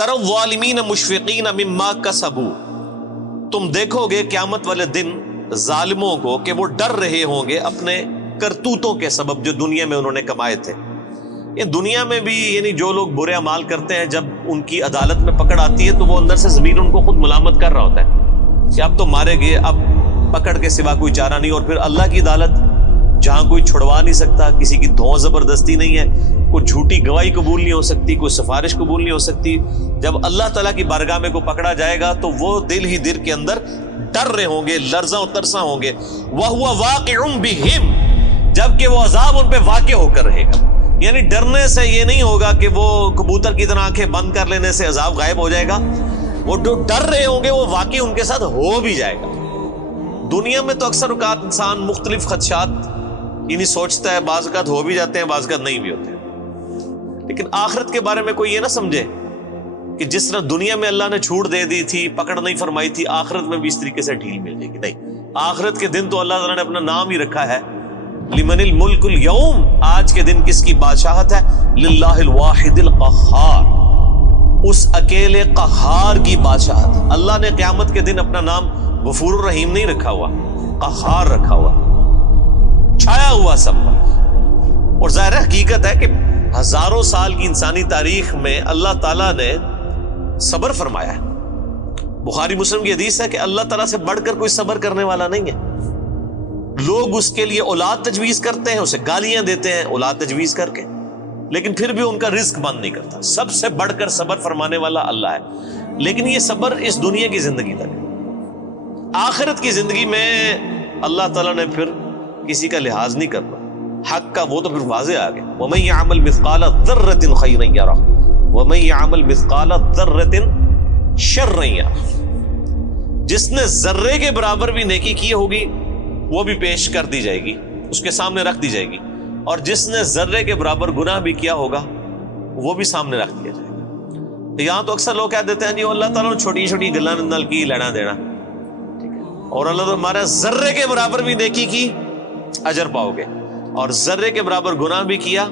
تر الظالمین مشفقین مما کسبوا، تم دیکھو گے قیامت والے دن ظالموں کو کہ وہ ڈر رہے ہوں گے اپنے کرتوتوں کے سبب جو دنیا میں انہوں نے کمائے تھے۔ یہ دنیا میں بھی یعنی جو لوگ برے اعمال کرتے ہیں جب ان کی عدالت میں پکڑ آتی ہے تو وہ اندر سے ضمیر ان کو خود ملامت کر رہا ہوتا ہے کہ اب تو مارے گئے، اب پکڑ کے سوا کوئی چارہ نہیں۔ اور پھر اللہ کی عدالت جہاں کوئی چھڑوا نہیں سکتا، کسی کی دھوں زبردستی نہیں ہے، کوئی جھوٹی گواہی قبول نہیں ہو سکتی، کوئی سفارش قبول نہیں ہو سکتی، جب اللہ تعالیٰ کی بارگاہ میں کو پکڑا جائے گا تو وہ دل ہی دل کے اندر ڈر رہے ہوں گے، لرزاں و ترساں ہوں گے۔ وَهُوَ وَاقِعٌ بِهِمْ، جبکہ وہ عذاب ان پہ واقع ہو کر رہے گا۔ یعنی ڈرنے سے یہ نہیں ہوگا کہ وہ کبوتر کی طرح آنکھیں بند کر لینے سے عذاب غائب ہو جائے گا، وہ جو ڈر رہے ہوں گے وہ واقعی ان کے ساتھ ہو بھی جائے گا۔ دنیا میں تو اکثر اوقات انسان مختلف خدشات یعنی سوچتا ہے، بعض اوقات ہو بھی جاتے ہیں، بعض اوقات نہیں بھی ہوتے ہیں، لیکن آخرت کے بارے میں کوئی یہ نہ سمجھے کہ جس طرح دنیا میں اللہ نے چھوٹ دے دی تھی، پکڑ نہیں فرمائی تھی، آخرت میں بھی اس طریقے سے ڈھیل مل جائے گی۔ نہیں، آخرت کے دن تو اللہ تعالیٰ نے اپنا نام ہی رکھا ہے، لمن الملک اليوم، آج کے دن کس کی بادشاہت ہے؟ للہ الواحد القہار، اس اکیلے قہار کی بادشاہت۔ اللہ نے قیامت کے دن اپنا نام غفور الرحیم نہیں رکھا ہوا، قہار رکھا ہوا، چھایا ہوا سب پر۔ اور ظاہر حقیقت ہے کہ ہزاروں سال کی انسانی تاریخ میں اللہ تعالیٰ نے صبر فرمایا ہے۔ بخاری مسلم کی حدیث ہے کہ اللہ تعالیٰ سے بڑھ کر کوئی صبر کرنے والا نہیں ہے۔ لوگ اس کے لیے اولاد تجویز کرتے ہیں، اسے گالیاں دیتے ہیں اولاد تجویز کر کے، لیکن پھر بھی ان کا رزق بند نہیں کرتا۔ سب سے بڑھ کر صبر فرمانے والا اللہ ہے، لیکن یہ صبر اس دنیا کی زندگی تک ہے۔ آخرت کی زندگی میں اللہ تعالیٰ نے پھر کسی کا لحاظ نہیں کرنا، حق کا وہ تو پھر واضح آ گیا۔ وَمَن يَعْمَلْ مِثْقَالَ ذَرَّةٍ خَيْرًا يَرَهُ وَمَن يَعْمَلْ مِثْقَالَ ذَرَّةٍ شَرًّا يَرَهُ، جس نے ذرے کے برابر بھی نیکی کی ہوگی وہ بھی پیش کر دی جائے گی، اس کے سامنے رکھ دی جائے گی، اور جس نے ذرے کے برابر گناہ بھی کیا ہوگا وہ بھی سامنے رکھ دیا جائے گا۔ یہاں تو اکثر لوگ کہہ دیتے ہیں جی اللہ تعالیٰ نے چھوٹی چھوٹی گلاں نال کی لینا دینا، اور اللہ تعالیٰ ہمارا ذرے کے برابر بھی نیکی کی اجر پاؤ گے، اور ذرے کے برابر گناہ بھی کیا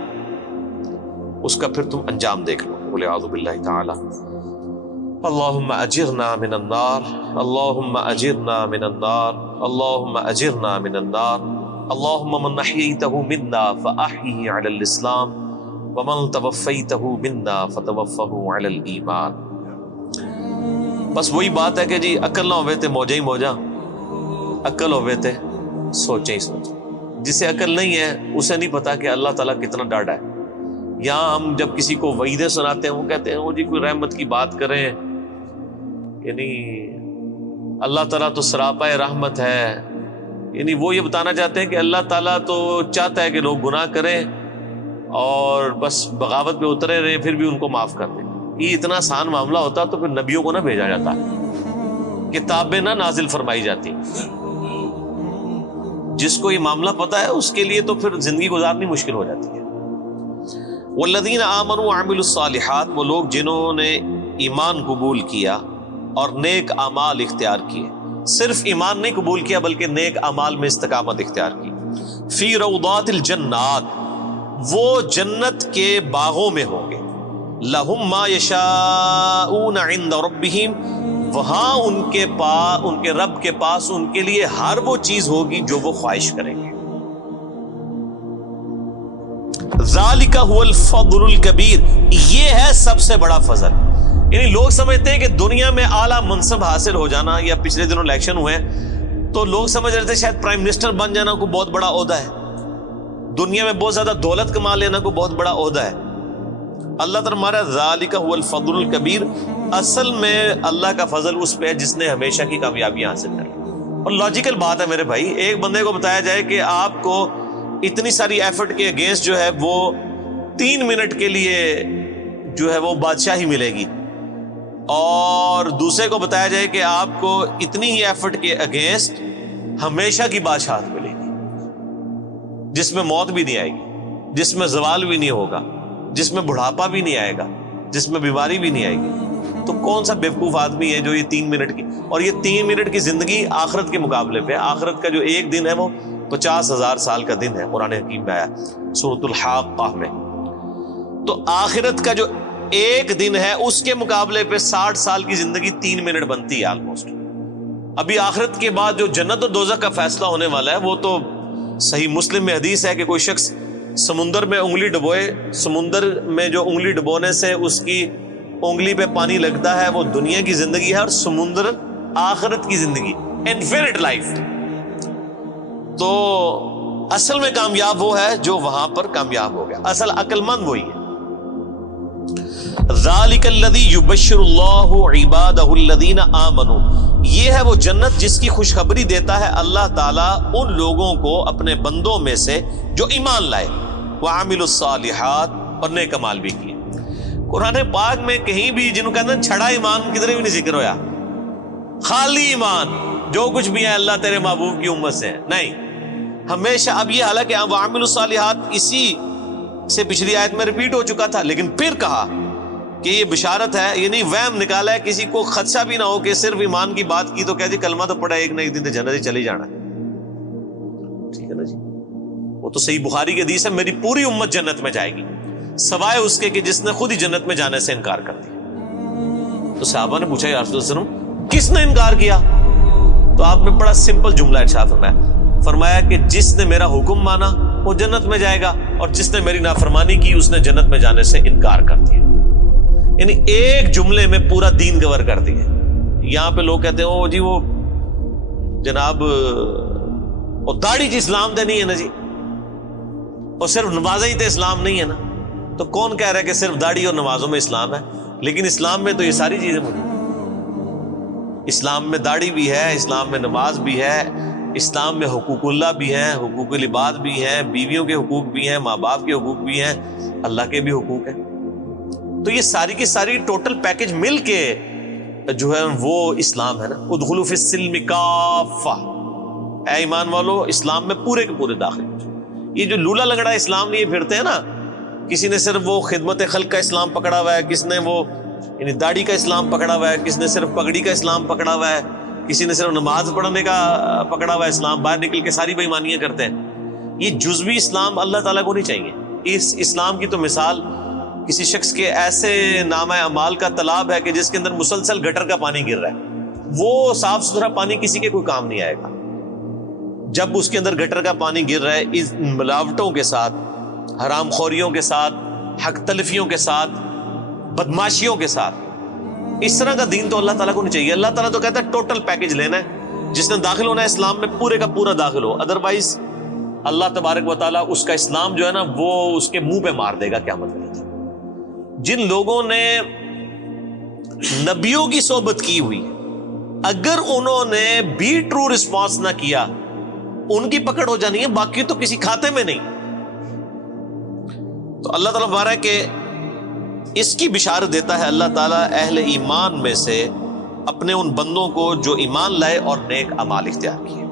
اس کا پھر تم انجام دیکھ لو۔ والعیاذ باللہ تعالی۔ اللہم اجرنا من النار، اللہم اجرنا من النار، اللہم اجرنا من النار، اللہم من احییتہ منا فاحیہ علی الاسلام ومن توفیتہ منا فتوفہ علی الایمان۔ بس وہی بات ہے کہ جی عقل نہ ہوئے تے موجہ ہی موجہ، عقل ہوئے تے سوچیں ہی سوچیں۔ جسے عقل نہیں ہے اسے نہیں پتا کہ اللہ تعالیٰ کتنا ڈاڈا ہے۔ یہاں ہم جب کسی کو وعیدیں سناتے ہیں وہ کہتے ہیں وہ جی کوئی رحمت کی بات کریں، یعنی اللہ تعالیٰ تو سراپا رحمت ہے، یعنی وہ یہ بتانا چاہتے ہیں کہ اللہ تعالیٰ تو چاہتا ہے کہ لوگ گناہ کریں اور بس بغاوت پہ اترے رہے پھر بھی ان کو معاف کر دیں۔ یہ اتنا آسان معاملہ ہوتا تو پھر نبیوں کو نہ بھیجا جاتا، کتابیں نہ نازل فرمائی جاتی۔ جس کو یہ معاملہ پتا ہے اس کے لیے تو پھر زندگی گزارنی مشکل ہو جاتی ہے۔ والذین آمنوا وعملوا الصالحات، وہ لوگ جنہوں نے ایمان قبول کیا اور نیک اعمال اختیار کیے، صرف ایمان نہیں قبول کیا بلکہ نیک اعمال میں استقامت اختیار کی۔ فی روضات الجنات، وہ جنت کے باغوں میں ہوں گے۔ لہم ما یشاءون عند ربہم، وہاں ان کے رب کے پاس ان کے لیے ہر وہ چیز ہوگی جو وہ خواہش کریں گے۔ ذالک هو الفضل الکبیر، یہ ہے سب سے بڑا فضل۔ یعنی لوگ سمجھتے ہیں کہ دنیا میں اعلیٰ منصب حاصل ہو جانا، یا پچھلے دنوں الیکشن ہوئے ہیں تو لوگ سمجھ رہے تھے شاید پرائم منسٹر بن جانا کوئی بہت بڑا عہدہ ہے، دنیا میں بہت زیادہ دولت کما لینا کوئی بہت بڑا عہدہ ہے۔ اللہ تعالیٰ ہمارا ذالک هو الفضل الکبیر، اصل میں اللہ کا فضل اس پہ ہے جس نے ہمیشہ کی کامیابیاں حاصل کر لی۔ اور لاجیکل بات ہے میرے بھائی، ایک بندے کو بتایا جائے کہ آپ کو اتنی ساری ایفرٹ کے اگینسٹ جو ہے وہ 3 منٹ کے لیے جو ہے وہ بادشاہی ملے گی، اور دوسرے کو بتایا جائے کہ آپ کو اتنی ہی ایفرٹ کے اگینسٹ ہمیشہ کی بادشاہت ملے گی، جس میں موت بھی نہیں آئے گی، جس میں زوال بھی نہیں ہوگا، جس میں بڑھاپا بھی نہیں آئے گا، جس میں بیماری بھی نہیں آئے گی، تو کون سا بیوقوف آدمی ہے جو یہ 3 منٹ کی، اور یہ 3 منٹ کی زندگی آخرت کے مقابلے پہ، آخرت کا جو ایک دن ہے وہ 50,000 سال کا دن ہے، قرآن حکیم میں آیا سورۃ الحاقہ میں۔ تو آخرت کا جو ایک دن ہے اس کے مقابلے پہ 60 سال کی زندگی 3 منٹ بنتی ہے آلموسٹ. ابھی آخرت کے بعد جو جنت اور دوزخ کا فیصلہ ہونے والا ہے وہ تو صحیح مسلم میں حدیث ہے کہ کوئی شخص سمندر میں انگلی ڈبوئے, سمندر میں جو انگلی ڈبونے سے اس کی انگلی پہ پانی لگتا ہے وہ دنیا کی زندگی ہے, اور سمندر آخرت کی زندگی, انفینٹ لائف. تو اصل میں کامیاب وہ ہے جو وہاں پر کامیاب ہو گیا, اصل عقل مند وہی ہے. ذالک الذی یبشر اللہ عبادہ الذین آمنوا, یہ ہے وہ جنت جس کی خوشخبری دیتا ہے اللہ تعالیٰ ان لوگوں کو اپنے بندوں میں سے جو ایمان لائے, وعملوا الصالحات, اور نیک اعمال بھی کیے. قرآن پاک میں کہیں بھی جنہوں کہتے ہیں چھڑا ایمان کدھر بھی نہیں ذکر ہویا, خالی ایمان جو کچھ بھی ہے اللہ تیرے محبوب کی امت سے ہے, نہیں. ہمیشہ اب یہ حالانکہ وعملوا الصالحات اسی سے پچھلی آیت میں ریپیٹ ہو چکا تھا, لیکن پھر کہا کہ یہ بشارت ہے, یعنی وہم نکالا ہے, کسی کو خدشہ بھی نہ ہو کہ صرف ایمان کی بات کی تو کہہ جی کلمہ تو پڑھا ایک نہ ایک دن تو جنت ہی چلی جانا ہے. ٹھیک ہے نا جی, وہ تو صحیح بخاری کی حدیث ہے, میری پوری امت جنت میں جائے گی سوائے اس کے کہ جس نے خود ہی جنت میں جانے سے انکار کر دیا. تو صحابہ نے پوچھا یا رسول اللہ صلی اللہ علیہ وسلم کس نے انکار کیا؟ تو آپ نے بڑا سمپل جملہ ارشاد فرمایا کہ جس نے میرا حکم مانا وہ جنت میں جائے گا, اور جس نے میری نافرمانی کی اس نے جنت میں جانے سے انکار کر دیا. یعنی ایک جملے میں پورا دین کور کر دیا. یہاں پہ لوگ کہتے ہیں او جی وہ جناب وہ داڑھی چ اسلام دے نہیں ہے نا جی, اور صرف نمازیں ہی تو اسلام نہیں ہے نا. تو کون کہہ رہا ہے کہ صرف داڑھی اور نمازوں میں اسلام ہے؟ لیکن اسلام میں تو یہ ساری چیزیں موجود ہیں. اسلام میں داڑھی بھی ہے, اسلام میں نماز بھی ہے, اسلام میں حقوق اللہ بھی ہیں, حقوق العباد بھی ہیں, بیویوں کے حقوق بھی ہیں, ماں باپ کے حقوق بھی ہیں, اللہ کے بھی حقوق ہیں. تو یہ ساری کی ساری ٹوٹل پیکج مل کے جو ہے وہ اسلام ہے نا. ادخلوا فی السلم کافہ, اے ایمان والو اسلام میں پورے کے پورے داخل ہو جائے. یہ جو لولا لنگڑا اسلام لیے پھرتے ہیں نا, کسی نے صرف وہ خدمت خلق کا اسلام پکڑا ہوا ہے, کس نے وہ یعنی داڑھی کا اسلام پکڑا ہوا ہے, کس نے صرف پگڑی کا اسلام پکڑا ہوا ہے, کسی نے صرف نماز پڑھنے کا پکڑا ہوا ہے اسلام, باہر نکل کے ساری بےایمانیاں کرتے ہیں. یہ جزوی اسلام اللہ تعالیٰ کو نہیں چاہیے. اس اسلام کی تو مثال کسی شخص کے ایسے نامہ اعمال کا تالاب ہے کہ جس کے اندر مسلسل گٹر کا پانی گر رہا ہے, وہ صاف ستھرا پانی کسی کے کوئی کام نہیں آئے گا. جب اس کے اندر گٹر کا پانی گر رہا ہے اس ملاوٹوں کے ساتھ, حرام خوریوں کے ساتھ, حق تلفیوں کے ساتھ, بدماشیوں کے ساتھ, اس طرح کا دین تو اللہ تعالیٰ کو نہیں چاہیے. اللہ تعالیٰ تو کہتا ہے ٹوٹل پیکج لینا ہے, جس نے داخل ہونا ہے اسلام میں پورے کا پورا داخل ہو, ادروائز اللہ تبارک و تعالیٰ اس کا اسلام جو ہے نا وہ اس کے منہ پہ مار دے گا قیامت کے دن. جن لوگوں نے نبیوں کی صحبت کی ہوئی, اگر انہوں نے بھی ٹرو رسپانس نہ کیا ان کی پکڑ ہو جانی ہے, باقی تو کسی کھاتے میں نہیں. تو اللہ تعالیٰ بارہ کہ اس کی بشارت دیتا ہے اللہ تعالیٰ اہل ایمان میں سے اپنے ان بندوں کو جو ایمان لائے اور نیک اعمال اختیار کیے.